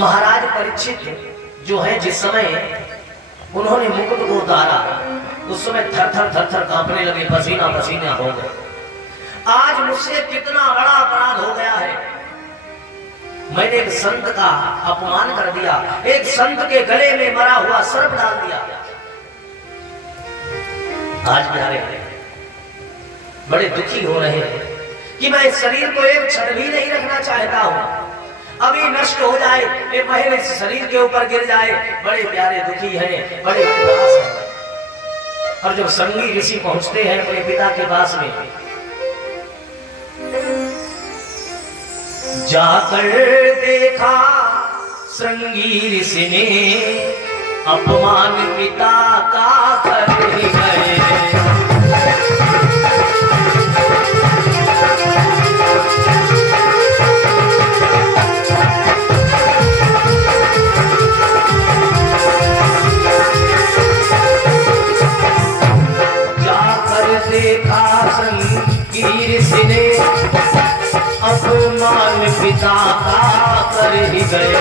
महाराज परीक्षित जो है, जिस समय उन्होंने मुकुट को उतारा उस समय थर थर कांपने लगे, पसीना पसीना हो गए। आज मुझसे कितना बड़ा अपराध हो गया है, मैंने एक संत का अपमान कर दिया, एक संत के गले में मरा हुआ सर्प डाल दिया। आज प्यारे बड़े दुखी हो रहे हैं कि मैं इस शरीर को एक क्षण भी नहीं रखना चाहता हूं, अभी नष्ट हो जाए, ये महल इस शरीर के ऊपर गिर जाए। बड़े प्यारे दुखी हैं, बड़े उदास हैं। और जब संगी ऋषि पहुंचते हैं अपने पिता के पास में, जाकर देखा श्रृंगी ऋषि ने अपमान पिता का कर गए। देखा श्रृंगी ऋषि ने अपमान पिता का कर ही गए।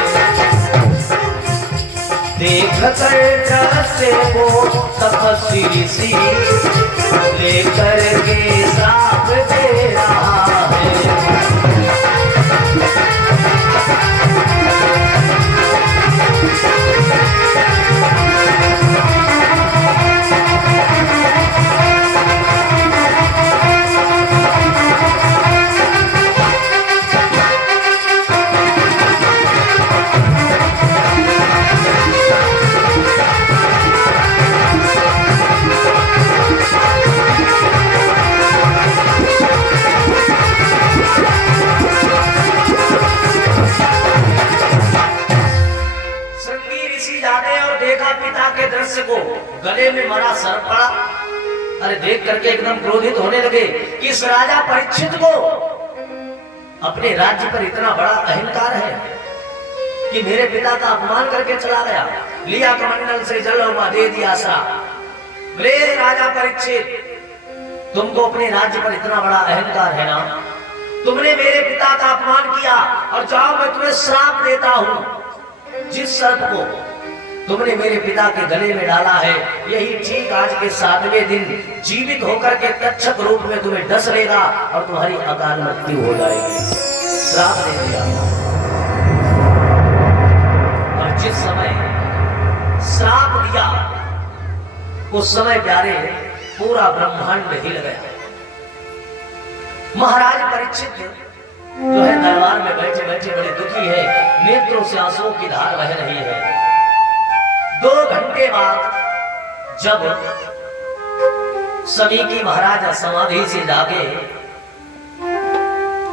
देख कर से वो तपस्वी ऋषि लेकर के श्राप दे रहा है। को गले में मरा सर्प पड़ा। अरे देख करके एकदम क्रोधित होने लगे कि इस राजा परीक्षित को अपने राज्य पर इतना बड़ा अहंकार है कि मेरे पिता का अपमान करके चला गया, लिया कमंडल से जल और दे दिया श्राप। बोले राजा परीक्षित, तुमको अपने राज्य पर इतना बड़ा अहंकार है ना, तुमने मेरे पिता का अपमान किया और जाओ मैं तुम्हें श्राप देता हूं। जिस सर्प को तुमने मेरे पिता के गले में डाला है, यही ठीक आज के 7वें दिन जीवित होकर के तक्षक रूप में तुम्हें डस लेगा और तुम्हारी अकाल मृत्यु हो जाएगी। श्राप दे दिया। और जिस समय श्राप दिया उस समय प्यारे पूरा ब्रह्मांड हिल गया। महाराज परीक्षित जो है दरबार में बैठे बैठे बड़े दुखी है, नेत्रों से आंसुओं की धार बह रही है। 2 घंटे बाद जब समीकी महाराज समाधि से जागे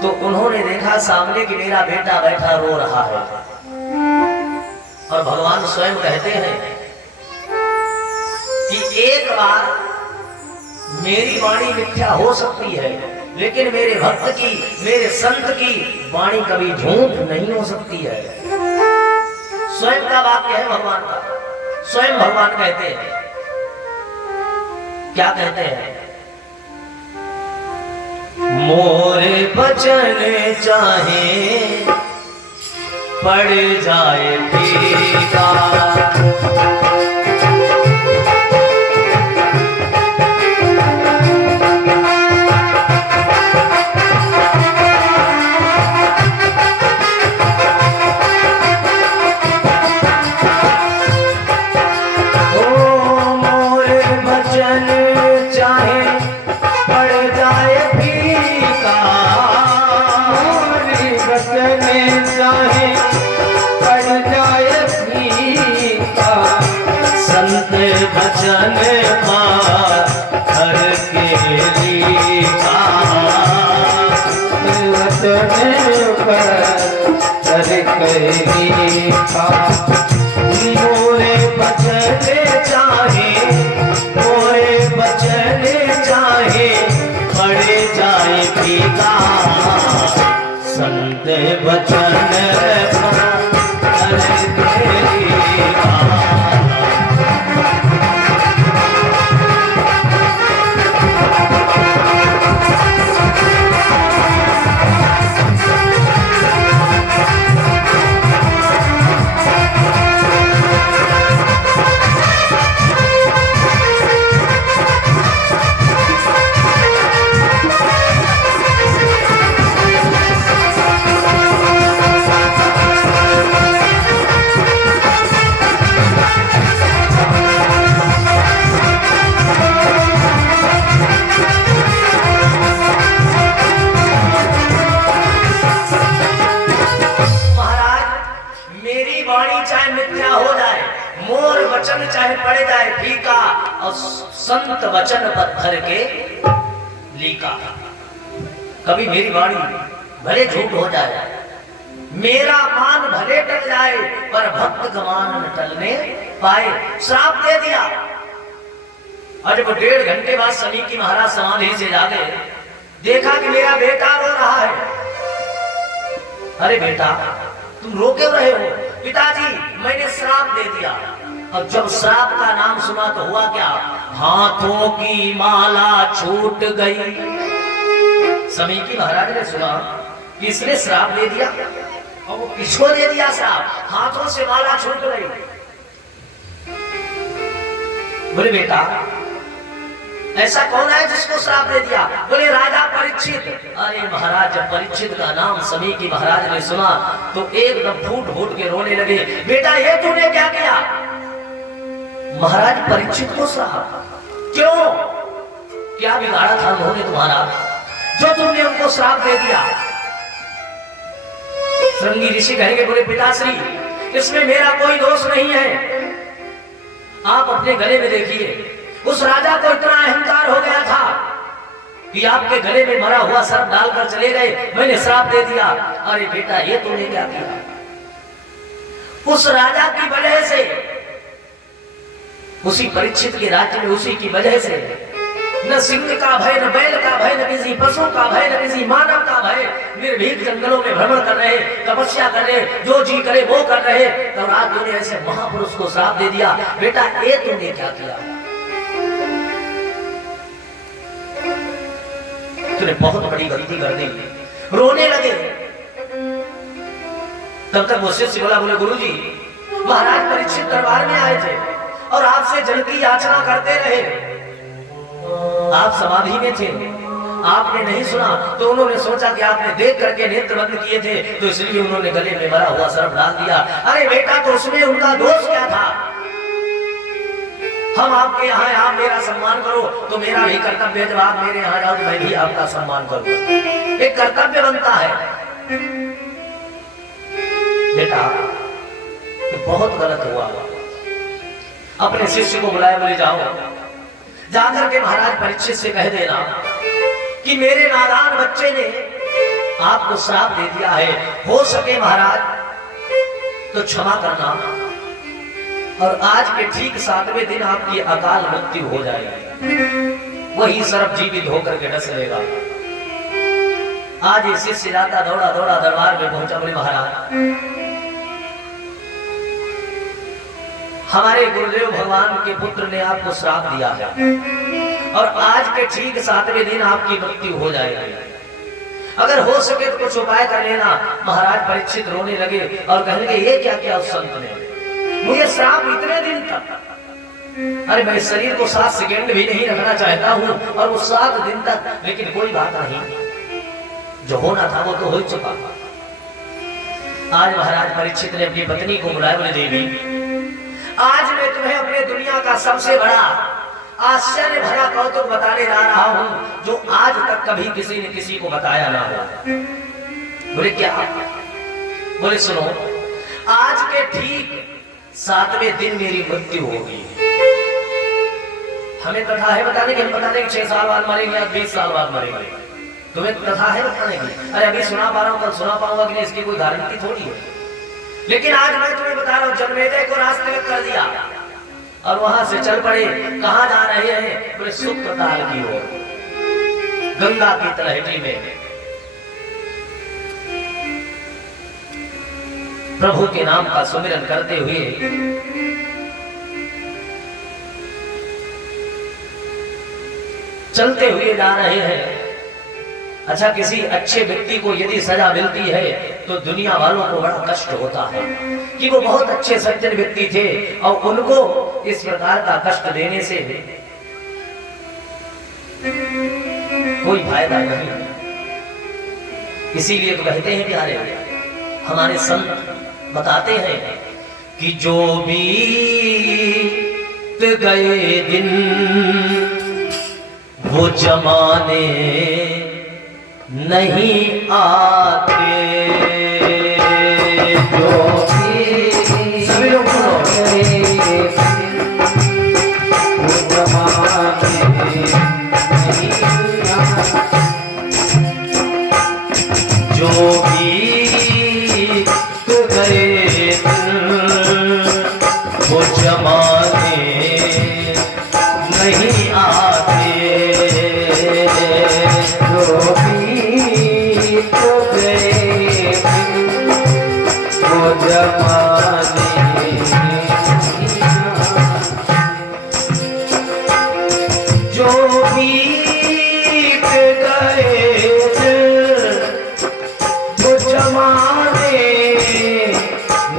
तो उन्होंने देखा सामने कि मेरा बेटा बैठा रो रहा है। और भगवान स्वयं कहते हैं कि एक बार मेरी वाणी मिथ्या हो सकती है, लेकिन मेरे भक्त की, मेरे संत की वाणी कभी झूठ नहीं हो सकती है। स्वयं का वाक्य है भगवान का। स्वयं भगवान कहते हैं, क्या कहते हैं? मोरे बचन चाहे पड़ जाए फीका, मोरे बचने चाहे, मोरे बचने चाहे पड़े जाए फीका, संत बचन मेरी वाणी चाहे मिथ्या हो जाए, मोर वचन चाहे पड़ जाए फीका, और संत वचन पत्थर के लीका। कभी मेरी वाणी भले झूठ हो जाए, मेरा मान भले टल जाए, पर भक्त गमान न टलने पाए। श्राप दे दिया। और जब 1.5 घंटे बाद समीकी महाराज समाधि से जागे, देखा कि मेरा बेटा रो रहा है। अरे बेटा तुम रो क्यों रहे हो? पिताजी मैंने श्राप दे दिया। और जब श्राप का नाम सुना तो हुआ क्या? हाथों की माला छूट गई। समीकी महाराज ने सुना कि इसने श्राप दे दिया, और वो किसको दे दिया श्राप? हाथों से माला छूट गई। बोले बेटा ऐसा कौन है जिसको श्राप दे दिया? बोले राजा परीक्षित। अरे महाराज जब परीक्षित का नाम समीकी महाराज ने सुना तो एकदम फूट फूट के रोने लगे। बेटा ये तूने क्या किया? महाराज परीक्षित को श्राप क्यों? क्या बिगाड़ा था उन्होंने तुम्हारा जो तुमने उनको श्राप दे दिया? श्रृंगी ऋषि कहेंगे बोले पिताश्री इसमें मेरा कोई दोष नहीं है। आप अपने गले में देखिए, उस राजा को इतना अहंकार हो गया था कि आपके गले में मरा हुआ सर्प डालकर चले गए, मैंने श्राप दे दिया। अरे बेटा ये तूने क्या किया? उस राजा की वजह से, उसी परीक्षित के राज्य में उसी की वजह से न सिंह का भय, न बैल का भय, न किसी पशु का भय, न किसी मानव का भय, निर्भीक जंगलों में भ्रमण कर रहे, तपस्या कर रहे, जो जी करे वो कर रहे, तो रात तूने ऐसे महापुरुष को श्राप दे दिया। बेटा ये तूने क्या किया? तूने बहुत बड़ी गलती कर दी। रोने लगे। तब तक वो शिष्य बोला, बोले गुरुजी महाराज परीक्षित दरबार में आए थे और आपसे जल की याचना करते रहे, आप समाधि में थे, आपने नहीं सुना तो उन्होंने सोचा कि आपने देख करके नेत्र बंद किए थे, तो इसलिए उन्होंने गले में मरा हुआ सर्प डाल दिया। अरे बेटा तो उसमें उनका दोष क्या था? हम आपके यहाँ, आप मेरा सम्मान करो तो मेरा भी कर्तव्य है, जब आप मेरे यहाँ जाओ तो मैं भी आपका सम्मान करूंगा, एक कर्तव्य बनता है। बेटा तो बहुत गलत हुआ। अपने शिष्य को बुलाया, बोले जाओ जाकर के महाराज परीक्षित से कह देना कि मेरे नादान बच्चे ने आपको श्राप दे दिया है, हो सके महाराज तो क्षमा करना, और आज के ठीक 7वें दिन आपकी अकाल मृत्यु हो जाएगी। वही सर्प जीवित होकर के डस लेगा। आज ये शिष्य जाता दौड़ा दौड़ा दरबार में पहुंचा, बोले महाराज हमारे गुरुदेव भगवान के पुत्र ने आपको श्राप दिया है और आज के ठीक 7वें दिन आपकी मृत्यु हो जाएगी, अगर हो सके तो कुछ उपाय कर लेना। महाराज परीक्षित रोने लगे और कहने लगे ये क्या किया उस संत ने? मुझे श्राप इतने दिन तक, अरे मैं शरीर को 7 सेकेंड भी नहीं रखना चाहता हूँ और वो 7 दिन तक, लेकिन कोई बात नहीं, जो होना था वो तो हो चुका। आज महाराज परीक्षित ने अपनी पत्नी को बुलाया, बोले देवी आज मैं तुम्हें अपने दुनिया का सबसे बड़ा आश्चर्य भरा कौतुक बताने जा रहा हूं जो आज तक कभी किसी ने किसी को बताया ना हो। बोले क्या? बोले सुनो, आज के ठीक 7वें दिन मेरी मृत्यु होगी। हमें कथा है बताने की, हम बताने की 6 साल बाद मरेंगे या 20 साल बाद मरेंगे, तुम्हें कथा है बताने की? अरे अभी सुना पा रहा हूं, कल सुना पाऊंगा कि नहीं, इसकी कोई गारंटी थोड़ी है। लेकिन आज मैं तुम्हें बता रहा हूं, जन्मेजय को रास्ते में कर दिया और वहां से चल पड़े। कहां जा रहे हैं? बोले सुप्तताल की ओर, गंगा की तलहटी में प्रभु के नाम का सुमिरन करते हुए चलते हुए जा रहे हैं। अच्छा, किसी अच्छे व्यक्ति को यदि सजा मिलती है तो दुनिया वालों को बड़ा कष्ट होता है कि वो बहुत अच्छे सज्जन व्यक्ति थे और उनको इस प्रकार का कष्ट देने से कोई फायदा नहीं। इसीलिए तो कहते हैं प्यारे, हमारे संत बताते हैं कि जो बीत गए दिन वो जमाने नहीं आते, जो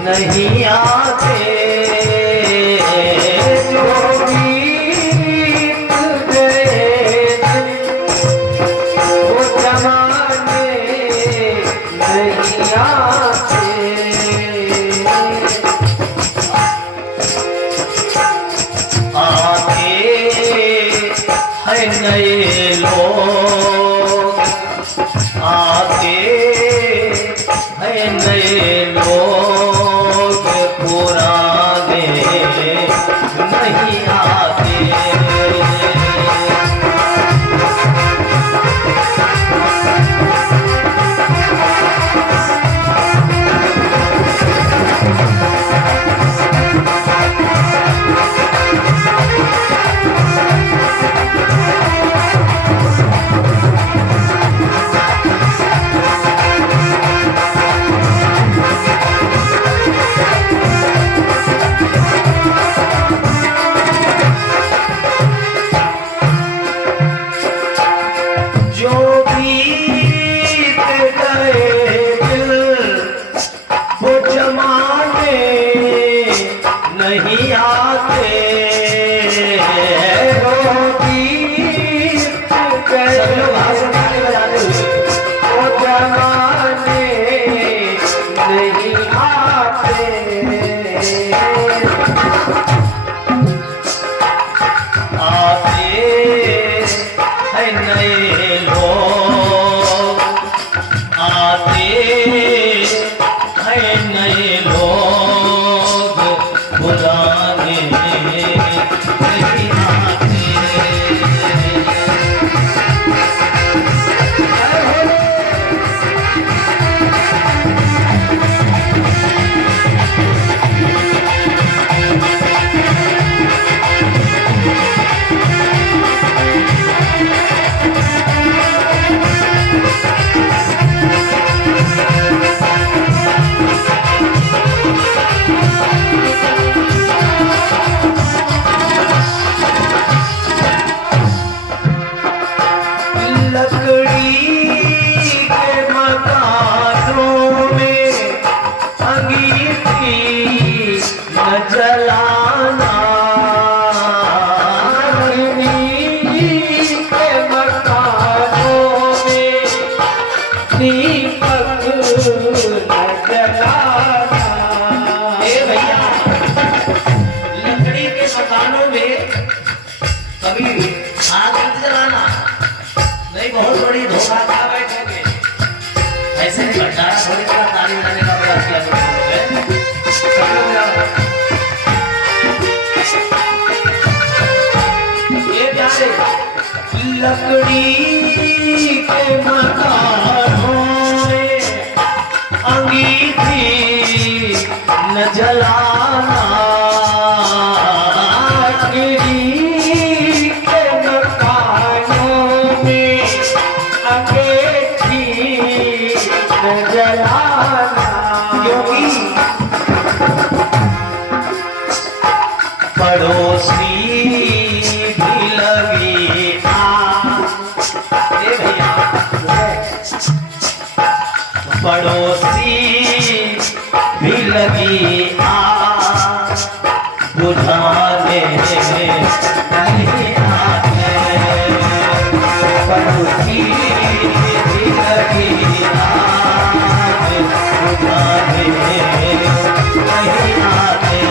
नहीं आते, जो बीत गए वो जमाने नहीं आते। आते हैं नए लोग, आते हैं नए लोग, पुराने नहीं आते। नहीं आते, सब लोग हाथ उठाने बजाते हुए वो जमाने नहीं आते। आते हैं नए लोग, आते हैं नए लोग, पुराने नहीं आते। लकड़ी के मकानों में अंगीठी न जलाना, लकड़ी के मकानों में दीपक न जलाना। ए भैया, लकड़ी के मकानों में कभी आग मत जलाना, नहीं बहुत बड़ी धोखा खा बैठोगे। ऐसे नहीं भंडारा थोड़ी तरह ताली बजाने का प्रयास किया करो। ये प्यारे लकड़ी के मकानों में अंगीठी न जलाना, पड़ोसी भी लगी पड़ोसी भी लगी बुझाने नहीं आते, पड़ोसी भी लगी बुझाने नहीं आते।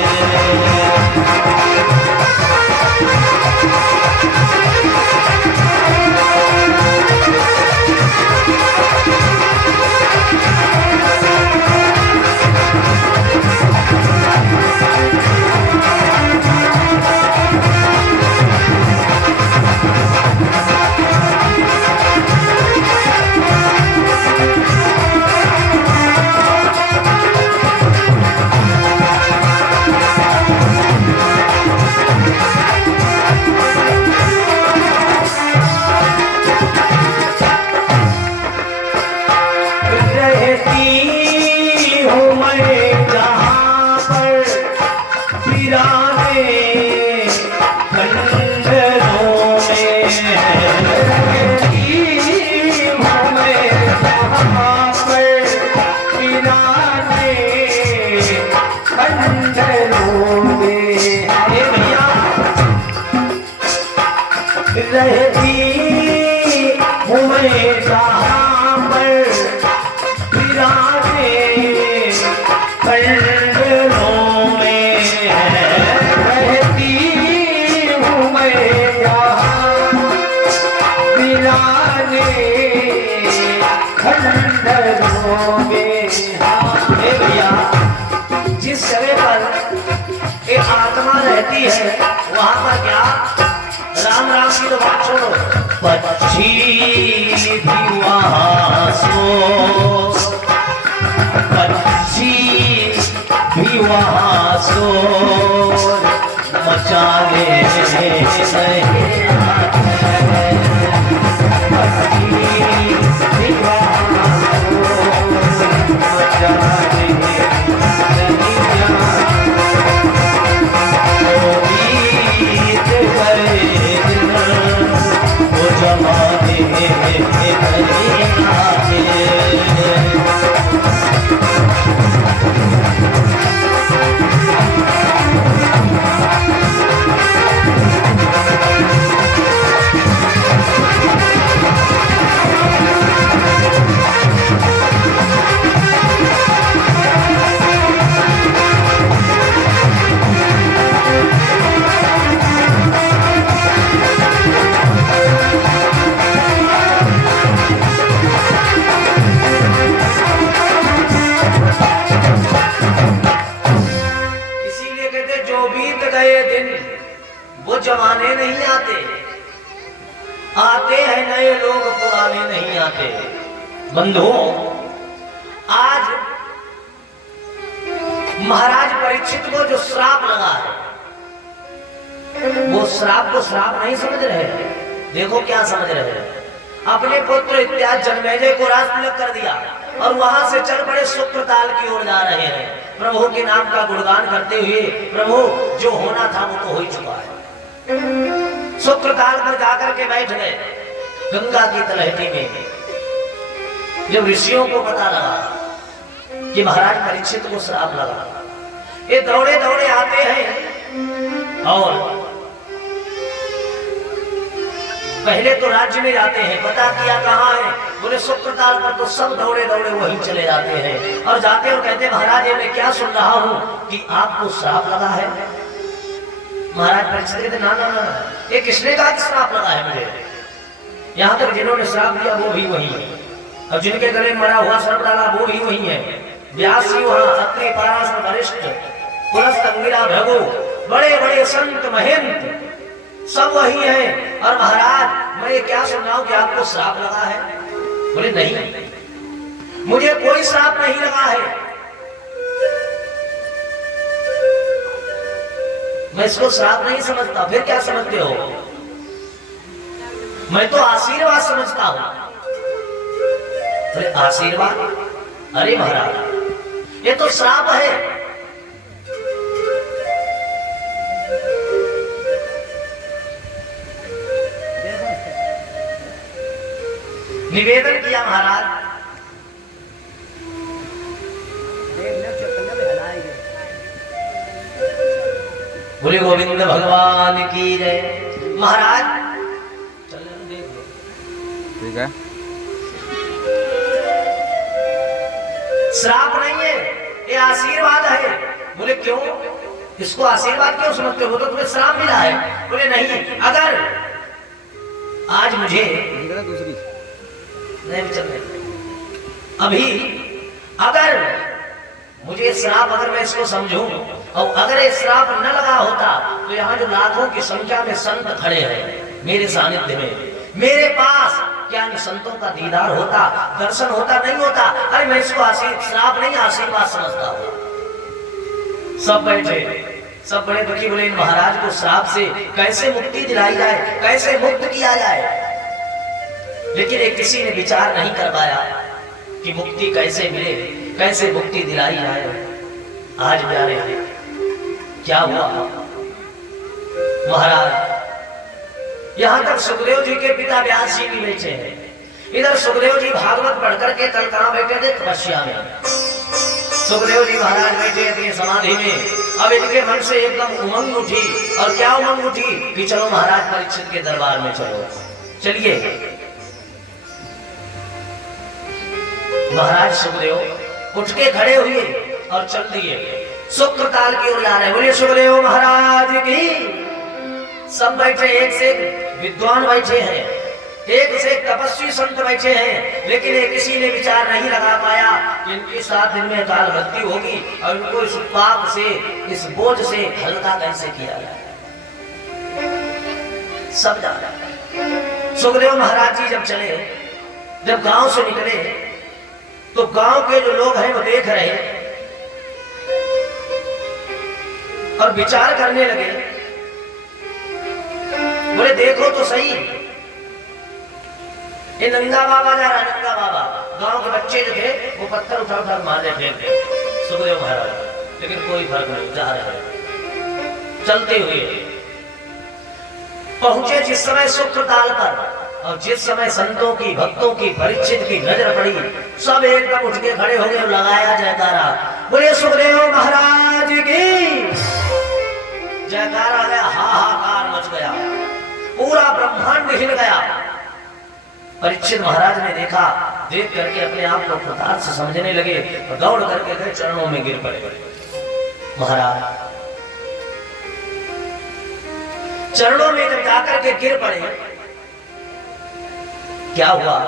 खंडरों में भैया रहती हूँ मैं जहाँ पर विराजे खंडरों में रहती हूँ मैं जहाँ विराजे खंडरों में। भैया जिस जगह पर एक आत्मा रहती है वहां पर क्या राम राम की तो बात छोड़ो, पक्षी भी वहाँ सो, पक्षी भी वहाँ सो मचाने नहीं आते। पक्षी भी वहाँ सो मचाने नहीं जमाने नहीं आते। वो जमाने नहीं आते, आते हैं नए लोग, पुराने नहीं आते। बंधुओं, आज महाराज परीक्षित को जो श्राप लगा है, वो श्राप को श्राप नहीं समझ रहे। देखो क्या समझ रहे हैं, अपने पुत्र इत्यादि जन्मेजय को राज तिलक कर दिया और वहां से चल पड़े शुक्रताल की ओर जा रहे हैं, प्रभु के नाम का गुणगान करते हुए। प्रभु जो होना था वो तो हो ही चुका है। शुक्रताल पर जाकर के बैठ गए गंगा की तलहटी में। जब ऋषियों को पता लगा कि महाराज परीक्षित को श्राप लगा, ये दौड़े दौड़े आते हैं और पहले तो राज्य में जाते हैं, पता किया कहाँ है, बोले शुक्रताल पर। तो सब दौड़े दौड़े वहीं चले जाते हैं और जाते और कहते महाराज मैं क्या सुन रहा हूँ कि आपको श्राप लगा है। महाराज परीक्षित कहते ना ना ना, ये किसने कहा कि श्राप लगा है मुझे? यहाँ तक जिन्होंने श्राप दिया वो भी वही है, अब जिनके गले में मरा हुआ सर्प डाला वो भी वही है। व्यास जी वहाँ, अत्रि पराशर वरिष्ठ, पुलस्त अंगिरा भृगु, बड़े बड़े संत महंत सब वही है। और महाराज मैं ये क्या सुन रहा हूँ कि आपको श्राप लगा है? बोले नहीं, मुझे कोई श्राप नहीं लगा है, मैं इसको श्राप नहीं समझता। फिर क्या समझते हो? मैं तो आशीर्वाद समझता हूं। अरे आशीर्वाद? अरे महाराज ये तो श्राप है। निवेदन किया महाराज, बोले गोविंद भगवान की जय। महाराज ठीक है, श्राप नहीं है, ये आशीर्वाद है। बोले क्यों? इसको आशीर्वाद क्यों समझते हो? वो तो तुम्हें श्राप मिला है। बोले नहीं, अगर आज मुझे दूसरी नहीं चलने अभी, अगर मुझे श्राप, अगर मैं इसको समझूं और अगर ये श्राप न लगा होता तो यहाँ जो लाखों की संख्या में संत खड़े हैं मेरे सानिध्य में, मेरे पास क्या इन संतों का दीदार होता, दर्शन होता? नहीं होता। अरे मैं इसको श्राप नहीं आशीर्वाद समझता हूँ। सब बैठे, सब बड़े दुखी, बोले महाराज को श्राप से कैसे मुक्ति दिलाई जाए, कैसे मुक्त किया जाए। लेकिन एक किसी ने विचार नहीं कर पाया कि मुक्ति कैसे मिले, कैसे मुक्ति दिलाई जाए। आज प्यारे क्या हुआ महाराज, यहां तक सुखदेव जी के पिता व्यास जी भी बैठे हैं। इधर सुखदेव जी भागवत पढ़कर के कल कहां बैठे थे? तपस्या में। सुखदेव जी महाराज बैठे अपनी समाधि में। अब इनके मन से एकदम उमंग उठी। और क्या उमंग उठी कि चलो महाराज परीक्षित के दरबार में चलो। चलिए महाराज सुखदेव उठ के खड़े हुए और चल दिए शुक्रताल की ओर जा रहे। बोलिए सुखदेव महाराज की। सब बैठे, एक से एक विद्वान बैठे हैं, एक से एक तपस्वी संत बैठे हैं, लेकिन ये किसी ने विचार नहीं लगा पाया कि इनकी 7 दिन में काल मृत्यु होगी और इनको इस पाप से, इस बोझ से हल्का कैसे किया जाए। सब जाना। सुखदेव महाराज जी जब चले, जब गांव से निकले तो गांव के जो लोग हैं वो देख रहे और विचार करने लगे। बोले देखो तो सही, ये नंगा बाबा जा रहा, नंगा बाबा। गांव के बच्चे जो थे वो पत्थर उठा उठा मारने फेंकते सुखदेव महाराज, लेकिन कोई फर्क नहीं, जा रहे चलते हुए पहुंचे जिस समय शुक्रताल पर। और जिस समय संतों की, भक्तों की, परीक्षित की नजर पड़ी, सब एकदम उठ के खड़े हो गए और लगाया जयकारा। बोले सुखदेव महाराज की। जयकारा गया, हाहाकार मच गया, पूरा ब्रह्मांड हिल गया। परीक्षित महाराज ने देखा, देख करके अपने आप को कृतार्थ से समझने लगे और दौड़ करके गए चरणों में गिर पड़े। महाराज चरणों में जब जाकर के गिर पड़े, क्या हुआ?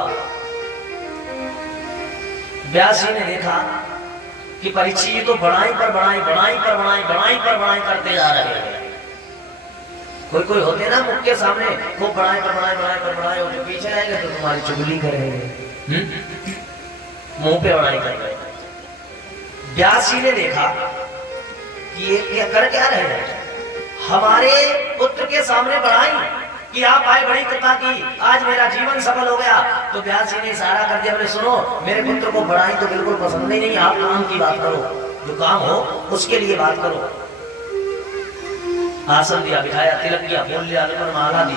व्यास जी ने देखा कि परीक्षित तो बढ़ाई पर बढ़ाई, बढ़ाई पर बढ़ाई, बढ़ाई पर बढ़ाई करते जा रहे हैं। कोई कोई होते ना मुख के सामने खूब बढ़ाई पर बढ़ाई, बढ़ाई पर बढ़ाई, और जो पीछे आएंगे तो तुम्हारी चुगली करेंगे, मुंह पे बढ़ाई कर रहे। व्यास जी ने देखा कि ये क्या रहे हैं, हमारे पुत्र के सामने बढ़ाई कि आप आए, बड़ी कृपा की, आज मेरा जीवन सफल हो गया। तो व्यास जी ने इशारा कर दिया, बोले सुनो, मेरे पुत्र को बढ़ाई तो बिल्कुल पसंद ही नहीं, आप काम की बात करो, जो काम हो उसके लिए बात करो। आसन दिया, बिठाया, तिलक किया, बोल लिया, पर माला दी,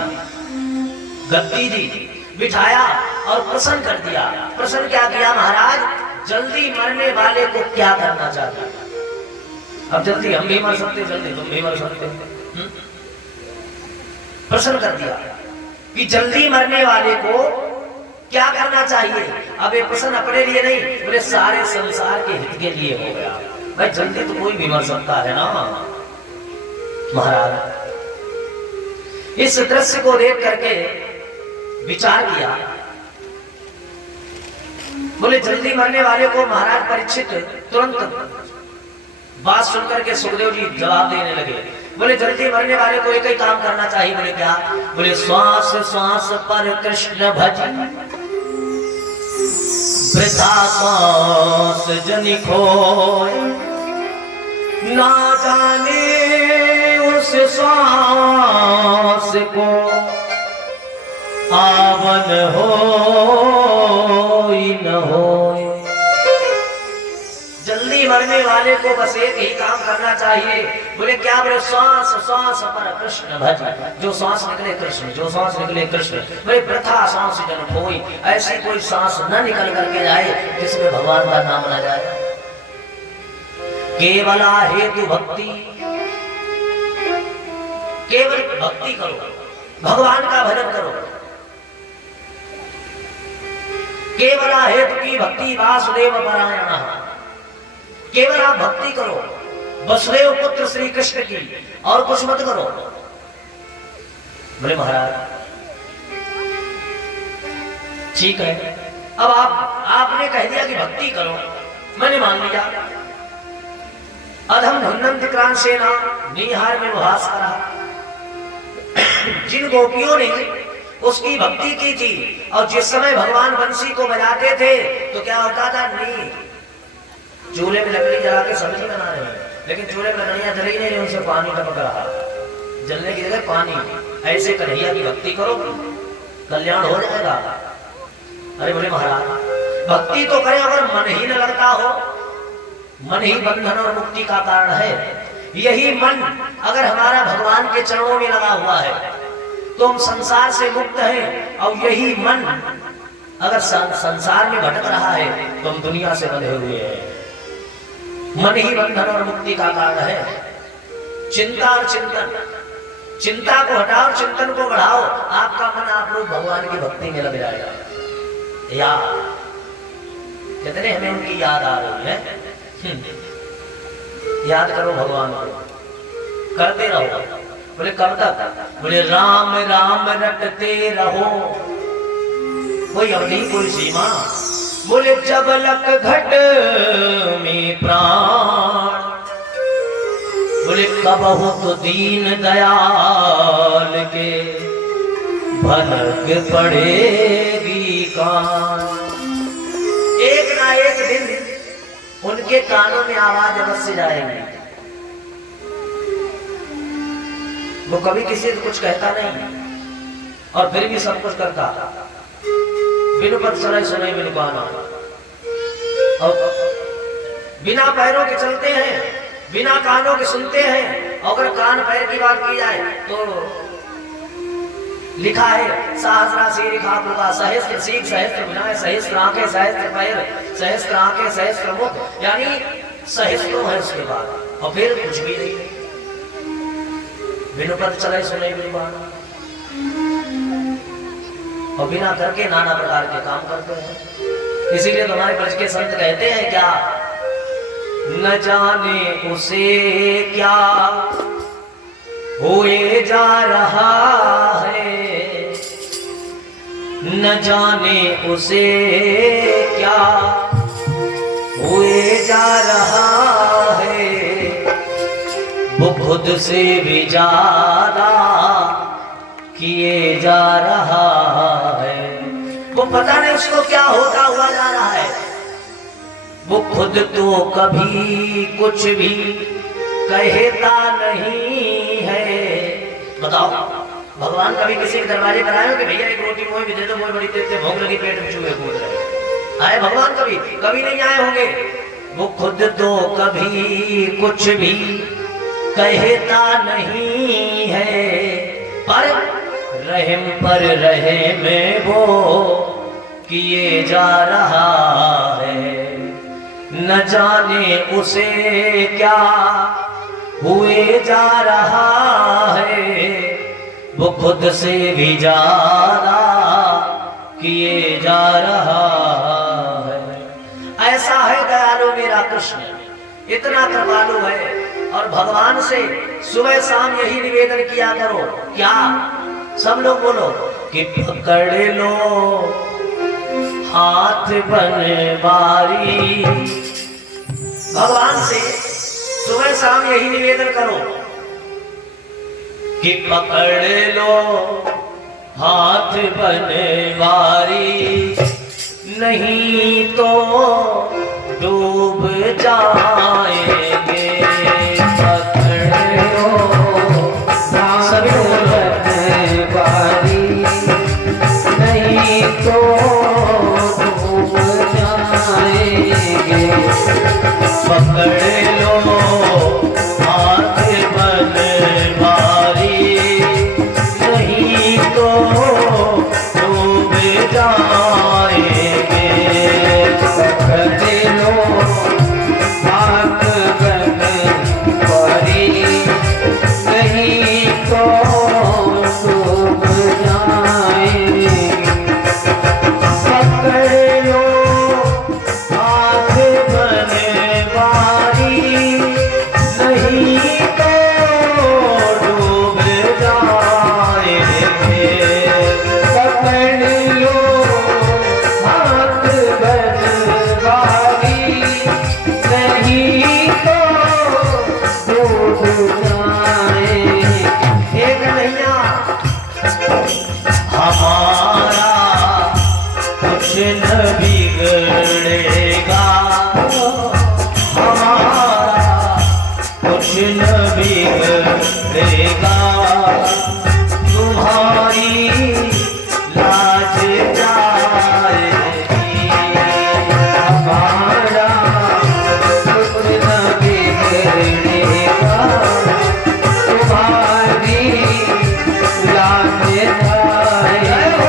गद्दी दी, बिठाया और प्रसन्न कर दिया। प्रसन्न क्या किया महाराज? जल्दी मरने वाले को क्या करना चाहता? अब जल्दी हम भी मर सकते, जल्दी तुम भी मर सकते। प्रश्न कर दिया कि जल्दी मरने वाले को क्या करना चाहिए। अब ये प्रश्न अपने लिए नहीं, बोले सारे संसार के हित के लिए हो गया। भाई जल्दी तो कोई भी मर सकता है ना। महाराज इस दृश्य को देख करके विचार किया, बोले जल्दी मरने वाले को महाराज परीक्षित तुरंत बात सुनकर के सुखदेव जी जवाब देने लगे। बोले जल्दी मरने वाले को एक ही काम करना चाहिए। बोले क्या? बोले श्वास श्वास पर कृष्ण भज, वृथा श्वास जनि खोय, ना जाने उस श्वास को आवन होय न होय। जल्दी मरने वाले को बस एक ही काम करना चाहिए। बोले क्या? बोले श्वास श्वास पर कृष्ण भज, जो श्वास निकले कृष्ण, जो श्वास निकले कृष्ण। बोले वृथा श्वास जन खोई, ऐसी कोई सांस न निकल करके जाए जिसमें भगवान का नाम न जाए। केवला हेतु भक्ति, केवल भक्ति करो, भगवान का भजन करो। केवला हेतु की भक्ति वासुदेव परायण, केवल आप भक्ति करो वसुदेव पुत्र श्री कृष्ण की, और कुछ मत करो। बोले महाराज ठीक है, अब आपने कह दिया कि भक्ति करो, मैंने मान लिया। अधम धुन्नम विक्रांत सेना निहार में भास करा। जिन गोपियों ने उसकी भक्ति की थी और जिस समय भगवान बंसी को बजाते थे तो क्या होता था? नहीं, चूल्हे में लकड़ी जला के सब्जी बना रहे हैं, लेकिन चूल्हे में लकड़ियां जल ही नहीं, उनसे पानी टपक रहा, जलने की जगह पानी। ऐसे कन्हैया की भक्ति करो, कल्याण हो जाएगा। अरे बोले महाराज भक्ति तो करें, अगर मन ही न लगता हो, मन ही बंधन और मुक्ति का कारण है। यही मन अगर हमारा भगवान के चरणों में लगा हुआ है तो हम संसार से मुक्त हैं, और यही मन अगर संसार में भटक रहा है तो हम दुनिया से बंधे हुए हैं। मन ही बंधन और मुक्ति का कारण है। चिंता और चिंतन, चिंता को हटाओ, चिंतन को बढ़ाओ, आपका मन आप लोग भगवान की भक्ति में लग जाएगा। याद, कितने हमें उनकी याद आ रही है। याद करो भगवान को, करते रहो। बोले कब तक? बोले राम राम रटते रहो, कोई अवधि कोई सीमा। बोले जब लक घट में प्राण, बोले कब हो तो दीन दयाल के भनक पड़ेगी कान। एक ना एक दिन उनके कानों में आवाज अवश्य जाएगी। वो कभी किसी को कुछ कहता नहीं और फिर भी सब कुछ करता। बिनु पद चले सुने बिनु गाना, और बिना पैरों के चलते हैं, बिना कानों के सुनते हैं। अगर कान पैर की बात की जाए तो लिखा है सहस्रा शीर्षा कृता, सहस्त्र शीर्ष सहस्त्र विनाय, सहस्त्र आंखें सहस्त्र पैर, सहस्त्र आंखें सहस्त्र मुख, यानी सहस्त्रों है उसके बाद, और फिर कुछ भी नहीं। बिनु पद चले सुने बिनु गाना, और बिना करके नाना प्रकार के काम करते हैं। इसीलिए तो हमारे ब्रज के संत कहते हैं क्या, न जाने उसे क्या होए जा रहा है, न जाने उसे क्या होए जा रहा है, वो खुद से भी ज्यादा किए जा रहा है। वो पता नहीं उसको क्या होता हुआ जा रहा है। वो खुद तो कभी कुछ भी कहता नहीं है। बताओ, भगवान कभी किसी के दरवाजे पर आए हो कि भैया एक रोटी मोई भी दे दो, मोई बड़ी देते, भूख लगी पेट में चूहे कूद रहे? आए भगवान कभी? कभी नहीं आए होंगे। वो खुद तो कभी कुछ भी कहता नहीं है, पर रहम पर रहम वो किए जा रहा है। न जाने उसे क्या हुए जा रहा है, वो खुद से भी ज्यादा किए जा रहा है। ऐसा है दयालु मेरा कृष्ण, इतना कृपालु है। और भगवान से सुबह शाम यही निवेदन किया करो। क्या? सब लोग बोलो कि पकड़ लो हाथ बनवारी। भगवान से सुबह शाम यही निवेदन करो कि पकड़ लो हाथ बनवारी, नहीं तो डूब जाएंगे। पकड़ लो सभी बनवारी, नहीं तो डूब जाएंगे। पकड़ लो हाथ बनवारी, नहीं तो डूब जाएंगे। पकड़ लो हाथ बनवारी, नहीं तो डूब जाएंगे। पकड़ लो हाथ बनवारी, नहीं तो डूब जाएंगे। पकड़ लो हाथ बनवारी, नहीं तो डूब जाएंगे। एक नैया हमारा कुछ न बिगड़ेगा, हमारा कुछ न बिगड़ेगा। तुम्हारी लाज जाएगी, हमारा कुछ न बिगड़ेगा। तुम्हारी लाज जाएगी।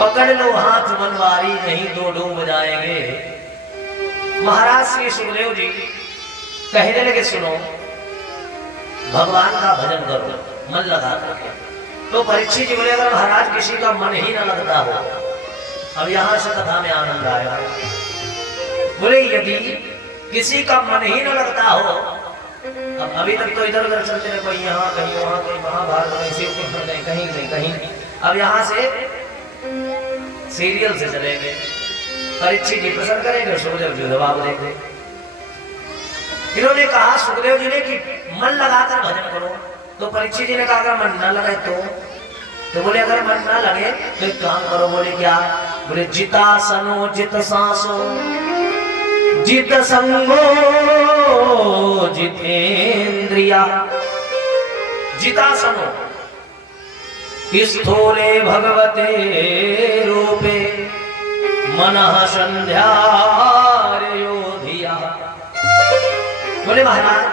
पकड़ लो हाथ बनवारी नहीं दो डूब जाएंगे। महाराज श्री सुखदेव जी कहने लगे सुनो भगवान का भजन करो मन लगा करके। तो परीक्षित जी बोले अगर महाराज किसी का मन ही न लगता हो, अब यहां से कथा में आनंद आएगा। बोले यदि किसी का मन ही न लगता हो, अब अभी तक तो इधर उधर चलते रहे, कोई यहाँ कहीं वहां कहीं महाभारत कहीं शिव कहीं नहीं कहीं, अब यहाँ से सीरियल से चलेंगे। परीक्षित जी प्रश्न करेंगे, सुखदेव जी जवाब देंगे। इन्होंने कहा सुखदेव जी ने कि मन लगाकर भजन करो। तो परीक्षित जी ने कहा अगर मन न लगे तो बोले अगर मन न लगे तो एक काम करो। बोले क्या? बोले जितासनो जित सांसो जित संगो जितेंद्रिया। जितासनो स्थूले भगवते रूपे मनः संध्यारयोधिया। बोले महाराज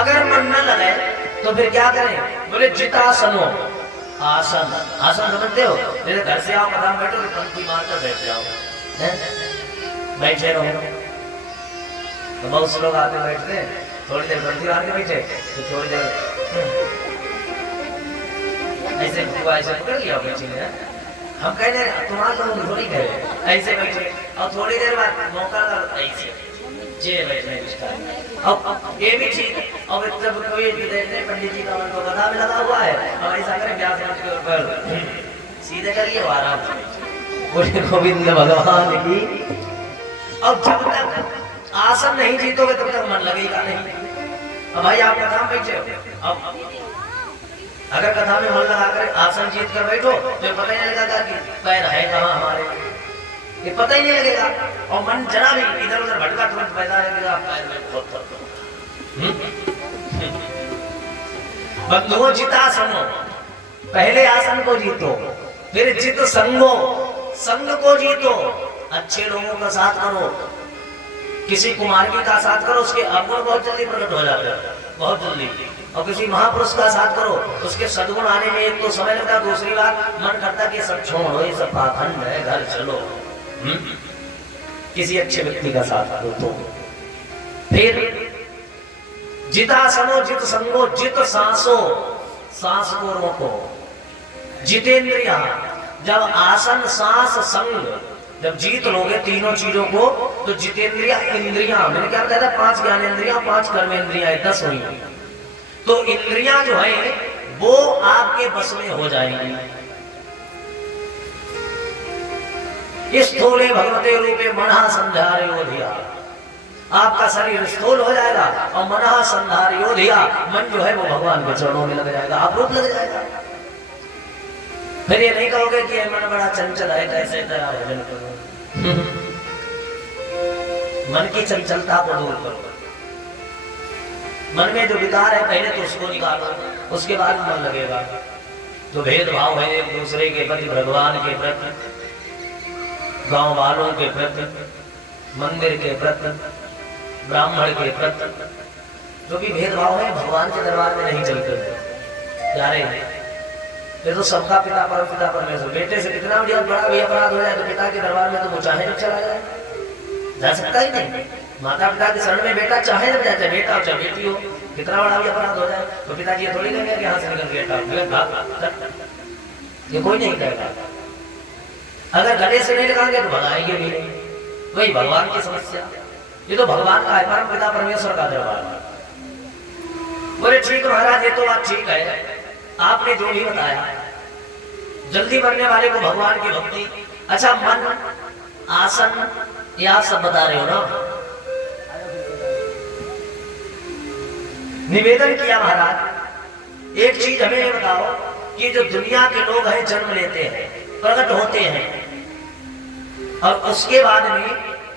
अगर मन न लगे तो फिर क्या करें? बोले जितासनो आसन। आसन समझते हो? जैसे घर से आओ कदम बैठो तो पंक्ति मारकर बैठ जाओ, बैठे रहो। तो बहुत से लोग आके बैठते हैं, थोड़ी देर पंक्ति मार के बैठे तो थोड़ी देर ऐसे ऐसे पकड़ लिया बैठी ने। हम कह रहे तुम्हारे लोग थोड़ी कहे ऐसे बैठे और थोड़ी देर बाद मौका ऐसे जे बैठने अब ये भी ठीक। अब जब कोई देखते पंडित जी का मन को कथा में लगा हुआ है, अब ऐसा करें व्यास मंच के ऊपर सीधे करिए आराम से। बोले गोविंद भगवान की। अब जब तक आसन नहीं जीतोगे तब तक मन लगेगा नहीं। अब भाई आप कथा में बैठे हो, अब अगर कथा में मन लगाकर आसन जीत कर बैठो तो पता ही नहीं लगेगा कि पैर है कहाँ हमारे, ये पता ही नहीं लगेगा। और मन जरा भी इधर उधर भटका तुरंत पैदा लगेगा पैर में बहुत दर्द। बंधुओं जितासनो, पहले आसन को जीतो, फिर जित संगो, संग को जीतो। अच्छे लोगों का साथ करो, किसी कुमार्गी का साथ करो, उसके अवगुण बहुत जल्दी प्रकट हो जाते हैं, बहुत जल्दी। और किसी महापुरुष का साथ करो, उसके सद्गुण आने में एक तो समय लगता, दूसरी बात मन करता कि सब छोड़ो ये सब पाखंड है, घर चलो। किसी अच्छे व्यक्ति का साथ करो। तो फिर जितासनो जित संगो जित सांसो, सांस को रोको। जितेंद्रिया, जब आसन सांस संग जब जीत लोगे तीनों चीजों को तो जितेंद्रिया इंद्रिया, मैंने क्या बताया था 5 ज्ञानेंद्रिया 5 कर्मेंद्रिया 10 हुई। तो इंद्रियां जो है वो आपके बस में हो जाएंगी। स्थूले भगवते रूपे मनः संध्यारयोधिया। आपका शरीर स्थूल हो जाएगा और मनः संध्यारयोधिया, मन जो है वो भगवान के चरणों में लग जाएगा, आप रूप लग जाएगा। फिर ये नहीं कहोगे कि ये मन बड़ा चंचल है, कैसे तेरा भजन करूं। मन की चंचलता को दूर करो। मन में जो विकार है पहले तो उसको निकालो, उसके बाद मन लगेगा। जो भेदभाव है एक दूसरे के प्रति, भगवान के प्रति, गांव वालों के प्रति, मंदिर के प्रति, ब्राह्मण के प्रति, जो भी भेदभाव है भगवान के दरबार में नहीं चलते जा रहे हैं। ये तो सबका पिता परमपिता परमेश्वर, बेटे से कितना बड़ा भी अपराध हो जाए तो पिता के दरबार में तो वो चाहे चला जाए, जा सकता ही नहीं। माता पिता के शरण में बेटा चाहे जब जाए, बेटा हो चाहे बेटी हो, कितना बड़ा भी अपराध हो जाए तो पिताजी ये थोड़ी कहेंगे कि यहाँ से निकल गया, ये कोई नहीं कहेगा। अगर गले से नहीं लगाएंगे तो भगाएंगे भी नहीं। वही भगवान की समस्या, ये तो भगवान का है, परम पिता परमेश्वर का दरबार। बोले ठीक महाराज, ये तो बात ठीक है, आपने जो भी बताया, जल्दी मरने वाले को भगवान की भक्ति। अच्छा, मन, आसन, ये आप सब बता रहे हो ना। निवेदन किया महाराज, एक चीज हमें ये बताओ कि जो दुनिया के लोग हैं जन्म लेते हैं, प्रकट होते हैं और उसके बाद में